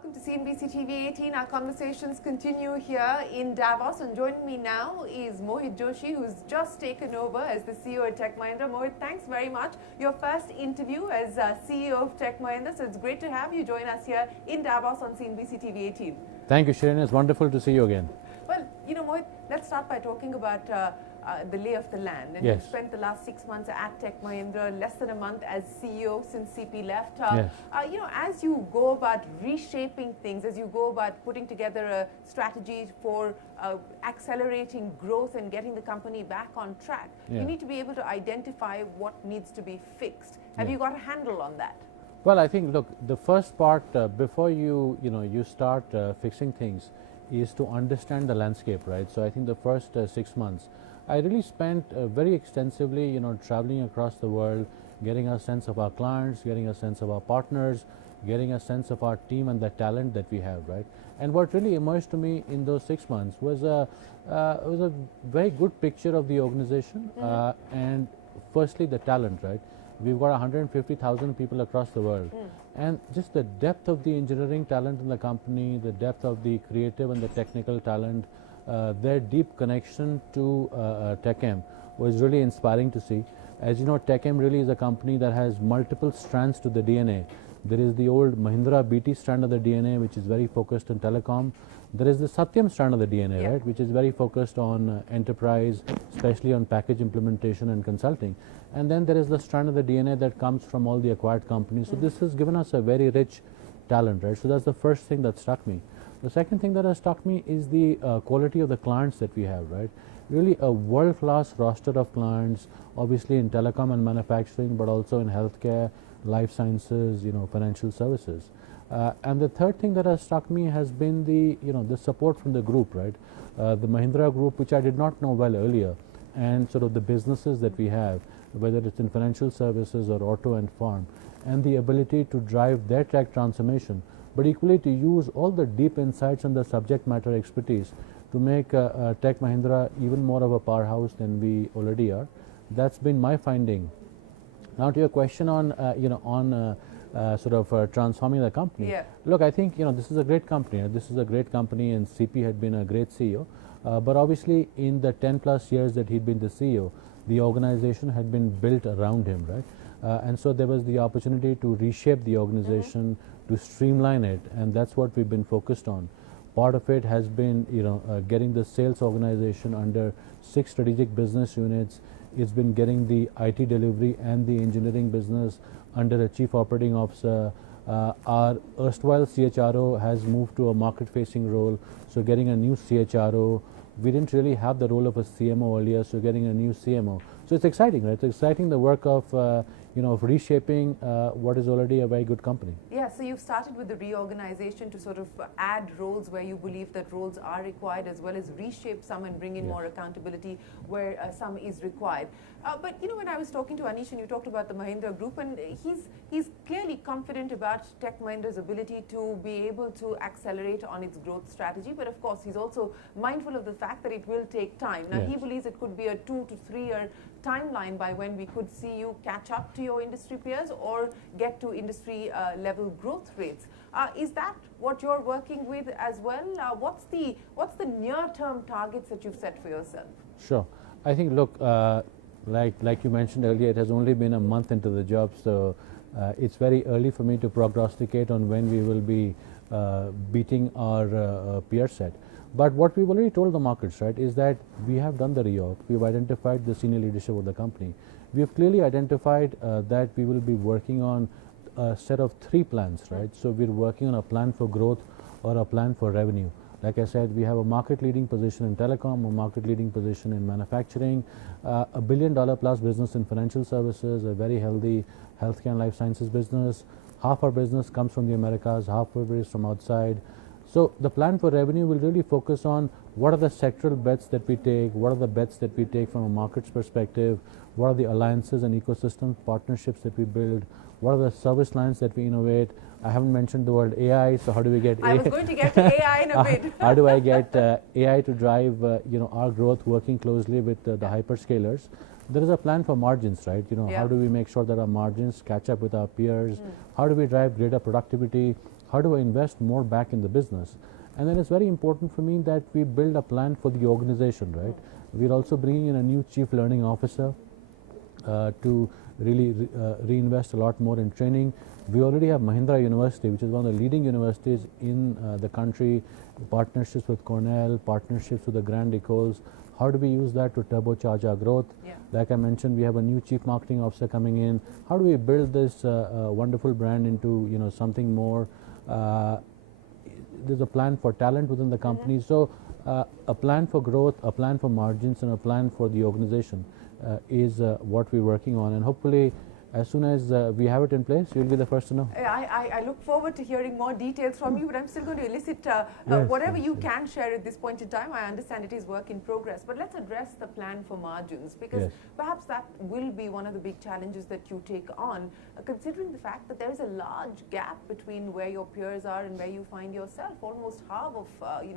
Welcome to CNBC-TV18. Our conversations continue here in Davos, and joining me now is Mohit Joshi, who's just taken over as the CEO at Tech Mahindra. Mohit, thanks very much. Your first interview as CEO of Tech Mahindra, so it's great to have you join us here in Davos on CNBC-TV18. Thank you, Shereen. It's wonderful to see you again. Well, you know, Mohit, let's start by talking about the lay of the land. And yes. You've spent the last 6 months at Tech Mahindra, less than a month as CEO since CP left. Yes. You know, as you go about reshaping things, as you go about putting together a strategy for accelerating growth and getting the company back on track, you need to be able to identify what needs to be fixed. Have you got a handle on that? Well, I think, look, the first part before you start fixing things is to understand the landscape, right? So I think the first 6 months, I really spent very extensively, traveling across the world, getting a sense of our clients, getting a sense of our partners, getting a sense of our team and the talent that we have, right? And what really emerged to me in those 6 months was a very good picture of the organization, and firstly the talent, right? We've got 150,000 people across the world, and just the depth of the engineering talent in the company, the depth of the creative and the technical talent, their deep connection to TechM was really inspiring to see. As you know, TechM really is a company that has multiple strands to the DNA. There is the old Mahindra BT strand of the DNA, which is very focused on telecom. There is the Satyam strand of the DNA, right, which is very focused on enterprise, especially on package implementation and consulting. And then there is the strand of the DNA that comes from all the acquired companies. So this has given us a very rich talent, right? So that's the first thing that struck me. The second thing that has struck me is the quality of the clients that we have, right? Really a world-class roster of clients, obviously in telecom and manufacturing, but also in healthcare, life sciences, financial services. And the third thing that has struck me has been the support from the group, right? The Mahindra group, which I did not know well earlier, and sort of the businesses that we have, whether it's in financial services or auto and farm, and the ability to drive their tech transformation, but equally to use all the deep insights and the subject matter expertise to make Tech Mahindra even more of a powerhouse than we already are. That's been my finding. Now to your question on transforming the company. Look, I think this is a great company. This is a great company, and CP had been a great CEO. But obviously, in the 10+ years that he'd been the CEO, the organization had been built around him, right? And so there was the opportunity to reshape the organization, to streamline it, and that's what we've been focused on. Part of it has been, getting the sales organization under 6 strategic business units. It's been getting the IT delivery and the engineering business under a chief operating officer. Our erstwhile CHRO has moved to a market-facing role, so getting a new CHRO. We didn't really have the role of a CMO earlier, so getting a new CMO. So it's exciting, right? It's exciting, the work of of reshaping what is already a very good company. Yeah, so you've started with the reorganization to sort of add roles where you believe that roles are required, as well as reshape some and bring in more accountability where some is required. But when I was talking to Anish, and you talked about the Mahindra group, and he's clearly confident about Tech Mahindra's ability to be able to accelerate on its growth strategy. But of course, he's also mindful of the fact that it will take time. Now, he believes it could be a 2 to 3 year timeline by when we could see you catch up to your industry peers or get to industry level growth rates. Is that what you're working with as well? What's the near-term targets that you've set for yourself? Sure. I think, look, like you mentioned earlier, it has only been a month into the job, so it's very early for me to prognosticate on when we will be beating our peer set. But what we've already told the markets, right, is that we have done the reorg. We've identified the senior leadership of the company. We have clearly identified that we will be working on a set of 3 plans, right? So we're working on a plan for growth or a plan for revenue. Like I said, we have a market-leading position in telecom, a market-leading position in manufacturing, a $1 billion+ business in financial services, a very healthy healthcare and life sciences business. Half our business comes from the Americas, half of it is from outside. So the plan for revenue will really focus on what are the sectoral bets that we take, what are the bets that we take from a markets perspective, what are the alliances and ecosystem partnerships that we build, what are the service lines that we innovate. I haven't mentioned the word AI, so how do we get I was going to get to AI in a bit. How do I get AI to drive our growth, working closely with the hyperscalers? There is a plan for margins, right? How do we make sure that our margins catch up with our peers? How do we drive greater productivity? how do I invest more back in the business? And then it's very important for me that we build a plan for the organization, right? We're also bringing in a new chief learning officer to really reinvest a lot more in training. We already have Mahindra University, which is one of the leading universities in the country, partnerships with Cornell, partnerships with the Grand Ecoles. How do we use that to turbocharge our growth? Yeah. Like I mentioned, we have a new chief marketing officer coming in. How do we build this wonderful brand into something more? There's a plan for talent within the company. So a plan for growth, a plan for margins, and a plan for the organization is what we're working on. And hopefully, as soon as we have it in place, you'll be the first to know. I look forward to hearing more details from you, but I'm still going to elicit whatever you can share at this point in time. I understand it is work in progress, but let's address the plan for margins, because perhaps that will be one of the big challenges that you take on, considering the fact that there is a large gap between where your peers are and where you find yourself, almost half of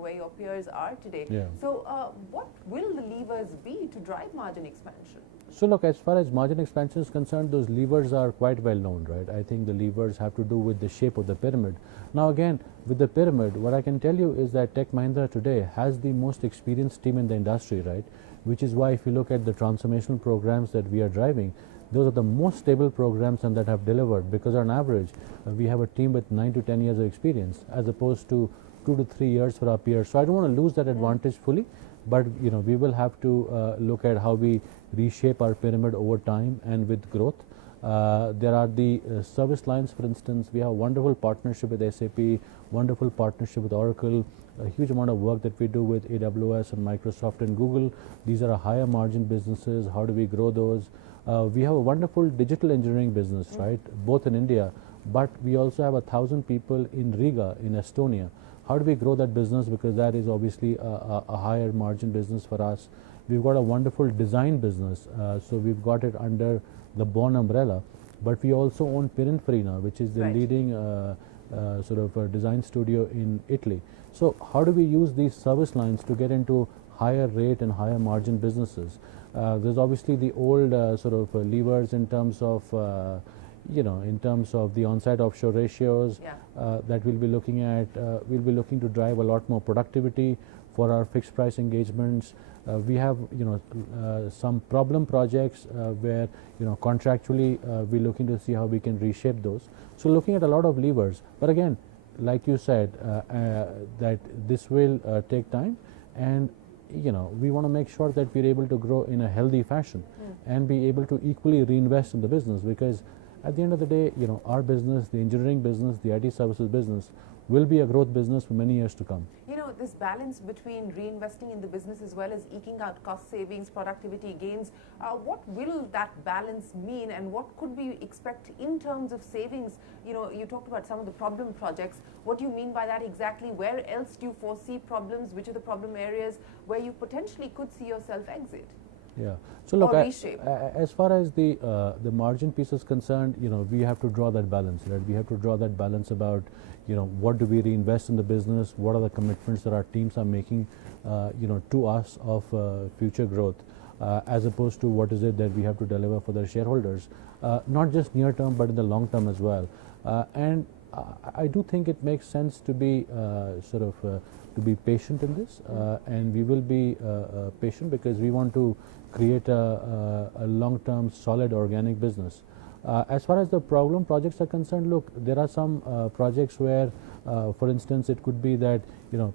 where your peers are today. So what will the levers be to drive margin expansion? So look, as far as margin expansion is concerned, those levers are quite well known, right? I think the levers have to do with the shape of the pyramid. Now again, with the pyramid, what I can tell you is that Tech Mahindra today has the most experienced team in the industry, right? Which is why if you look at the transformational programs that we are driving, those are the most stable programs and that have delivered, because on average, we have a team with 9 to 10 years of experience as opposed to 2 to 3 years for our peers. So I don't want to lose that advantage fully, but we will have to look at how we reshape our pyramid over time and with growth. There are the service lines, for instance. We have a wonderful partnership with SAP, wonderful partnership with Oracle, a huge amount of work that we do with AWS and Microsoft and Google. These are higher margin businesses. How do we grow those? We have a wonderful digital engineering business, right, both in India, but we also have 1,000 people in Riga in Estonia. How do we grow that business, because that is obviously a higher margin business for us. We've got a wonderful design business, so we've got it under the Born umbrella, but we also own Pininfarina, which is the leading sort of design studio in Italy. So how do we use these service lines to get into higher rate and higher margin businesses? There's obviously the old sort of levers in terms of in terms of the on-site offshore ratios that we'll be looking at. We'll be looking to drive a lot more productivity for our fixed price engagements. We have some problem projects where contractually we're looking to see how we can reshape those. So looking at a lot of levers, but again, like you said, that this will take time, and we want to make sure that we're able to grow in a healthy fashion and be able to equally reinvest in the business, because at the end of the day, our business, the engineering business, the IT services business, will be a growth business for many years to come. This balance between reinvesting in the business as well as eking out cost savings, productivity gains, what will that balance mean, and what could we expect in terms of savings? You talked about some of the problem projects. What do you mean by that exactly? Where else do you foresee problems? Which are the problem areas where you potentially could see yourself exit? Yeah. So look, as far as the margin piece is concerned, we have to draw that balance, right? We have to draw that balance about, what do we reinvest in the business? What are the commitments that our teams are making, to us of future growth, as opposed to what is it that we have to deliver for their shareholders, not just near term, but in the long term as well. And I do think it makes sense to be to be patient in this, and we will be patient because we want to create a long-term solid organic business. As far as the problem projects are concerned, look, there are some projects where, for instance, it could be that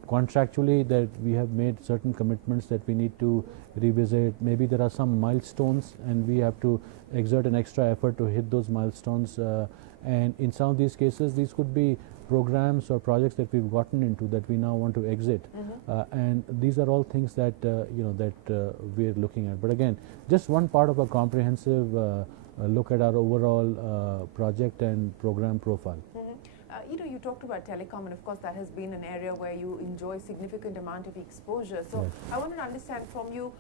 contractually that we have made certain commitments that we need to revisit. Maybe there are some milestones and we have to exert an extra effort to hit those milestones. And in some of these cases, these could be programs or projects that we've gotten into that we now want to exit, and these are all things that we're looking at. But again, just one part of a comprehensive look at our overall project and program profile. You talked about telecom, and of course that has been an area where you enjoy significant amount of exposure. So I wanted to understand from you,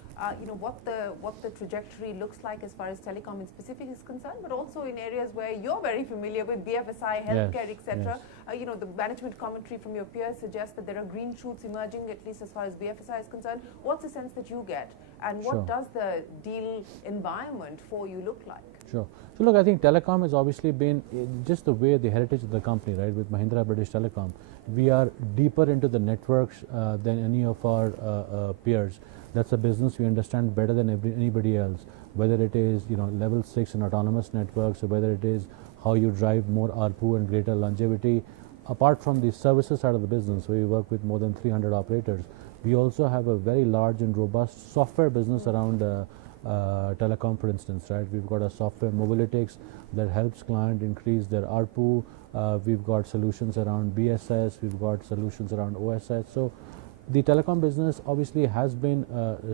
what the trajectory looks like as far as telecom in specific is concerned, but also in areas where you're very familiar with, BFSI, healthcare, etc. The management commentary from your peers suggests that there are green shoots emerging, at least as far as BFSI is concerned. What's the sense that you get, and what does the deal environment for you look like? Sure. So look, I think telecom has obviously been just the way the heritage of the company, right? With Mahindra British Telecom, we are deeper into the networks than any of our peers. That's a business we understand better than anybody else. Whether it is level 6 in autonomous networks, or whether it is how you drive more ARPU and greater longevity. Apart from the services side of the business, where we work with more than 300 operators, we also have a very large and robust software business around telecom, for instance, right? We've got a software mobilytics that helps client increase their ARPU. We've got solutions around BSS. We've got solutions around OSS. So the telecom business obviously has been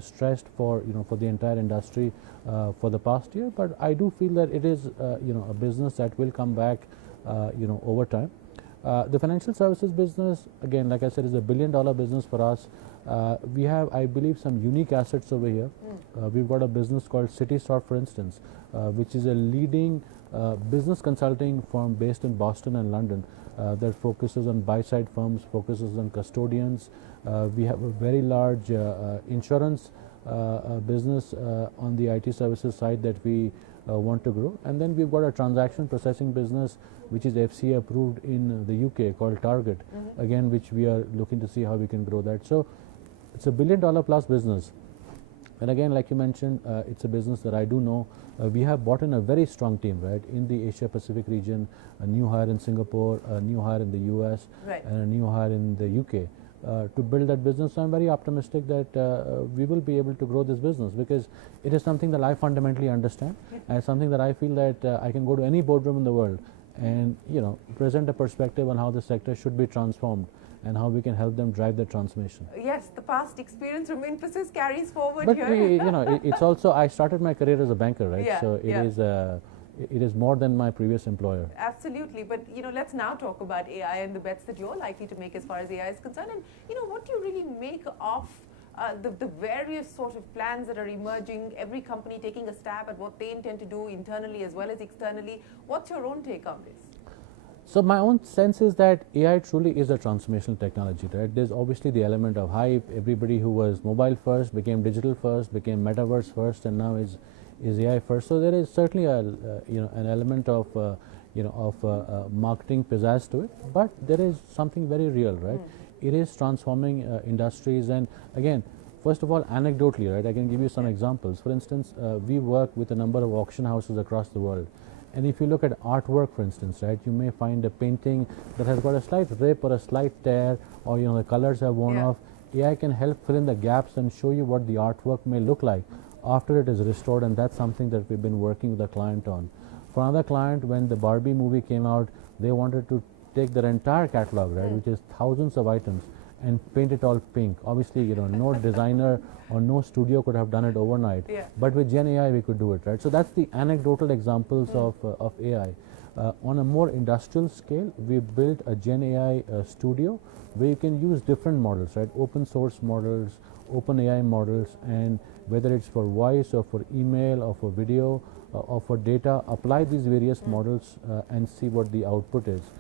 stressed for for the entire industry for the past year, but I do feel that it is a business that will come back over time. The financial services business, again, like I said, is a billion-dollar business for us. We have, I believe, some unique assets over here. We've got a business called CitySort, for instance, which is a leading business consulting firm based in Boston and London that focuses on buy-side firms, focuses on custodians. We have a very large insurance business on the IT services side that we want to grow. And then we've got a transaction processing business which is FCA approved in the UK called Target, again, which we are looking to see how we can grow that. So it's a billion-dollar plus business. And again, like you mentioned, it's a business that I do know. We have brought in a very strong team, right, in the Asia Pacific region, a new hire in Singapore, a new hire in the US, and a new hire in the UK to build that business. So I'm very optimistic that we will be able to grow this business, because it is something that I fundamentally understand, and something that I feel that I can go to any boardroom in the world and present a perspective on how the sector should be transformed and how we can help them drive the transformation. Yes, the past experience from Infosys carries forward but here. It's also, I started my career as a banker, right? Yeah, so it is more than my previous employer. Absolutely. But let's now talk about AI and the bets that you're likely to make as far as AI is concerned. And what do you really make of the various sort of plans that are emerging, every company taking a stab at what they intend to do internally as well as externally? What's your own take on this? So my own sense is that AI truly is a transformational technology, right? There's obviously the element of hype. Everybody who was mobile first became digital first, became metaverse first, and now is AI first. So there is certainly an element of marketing pizzazz to it, but there is something very real, right? It is transforming industries. And again, first of all, anecdotally, right, I can give you some examples. For instance, we work with a number of auction houses across the world. And if you look at artwork, for instance, right, you may find a painting that has got a slight rip or a slight tear, or the colors have worn off. AI can help fill in the gaps and show you what the artwork may look like after it is restored, and that's something that we've been working with the client on. For another client, when the Barbie movie came out, they wanted to take their entire catalog, right, which is thousands of items, and paint it all pink. Obviously, no designer or no studio could have done it overnight. But with Gen AI, we could do it, right? So that's the anecdotal examples of AI. On a more industrial scale, we built a Gen AI studio where you can use different models, right? Open source models, open AI models, and whether it's for voice or for email or for video or for data, apply these various models and see what the output is.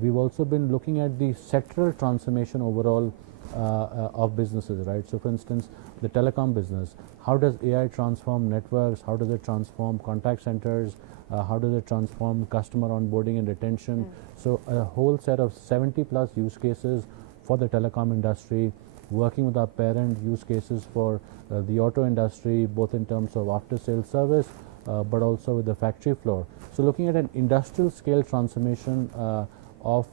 We've also been looking at the sectoral transformation overall of businesses, right? So for instance, the telecom business, how does AI transform networks? How does it transform contact centers? How does it transform customer onboarding and retention? So a whole set of 70 plus use cases for the telecom industry, working with our parent use cases for the auto industry, both in terms of after sales service, but also with the factory floor. So looking at an industrial scale transformation of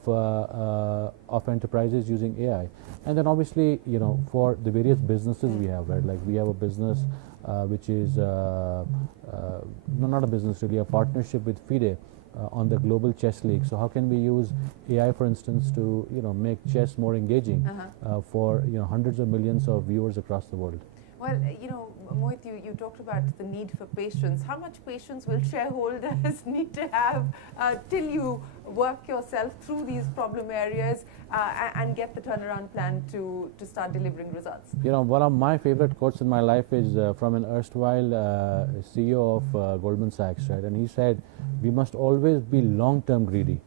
enterprises using AI. And then obviously, for the various businesses we have, right? Like we have a business which is, no, not a business really, a partnership with FIDE on the Global Chess League. So how can we use AI, for instance, to, make chess more engaging for, hundreds of millions of viewers across the world? Well, Mohit, you talked about the need for patience. How much patience will shareholders need to have till you work yourself through these problem areas and get the turnaround plan to start delivering results? One of my favorite quotes in my life is from an erstwhile CEO of Goldman Sachs, right? And he said, we must always be long-term greedy,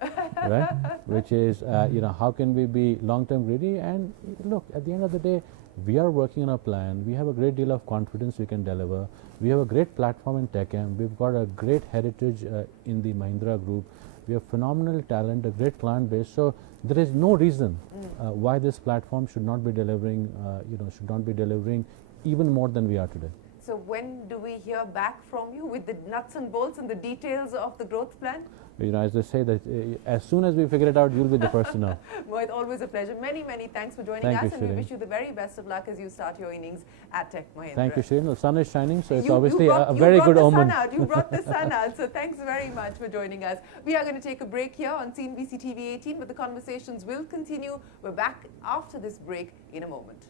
right? Which is, how can we be long-term greedy? And look, at the end of the day, We are working on a plan. We have a great deal of confidence we can deliver. We have a great platform in TechM. We've got a great heritage in the Mahindra group. We have phenomenal talent, a great client base. So there is no reason why this platform should not be delivering, even more than we are today. So when do we hear back from you with the nuts and bolts and the details of the growth plan? As they say that as soon as we figure it out, you'll be the first to know. Mohit, always a pleasure. Many thanks for joining us, and we wish you the very best of luck as you start your innings at Tech Mahindra. Thank you, Shereen. The sun is shining, so it's obviously a very good omen. You brought the sun out, so thanks very much for joining us. We are going to take a break here on CNBC-TV18, but the conversations will continue. We're back after this break in a moment.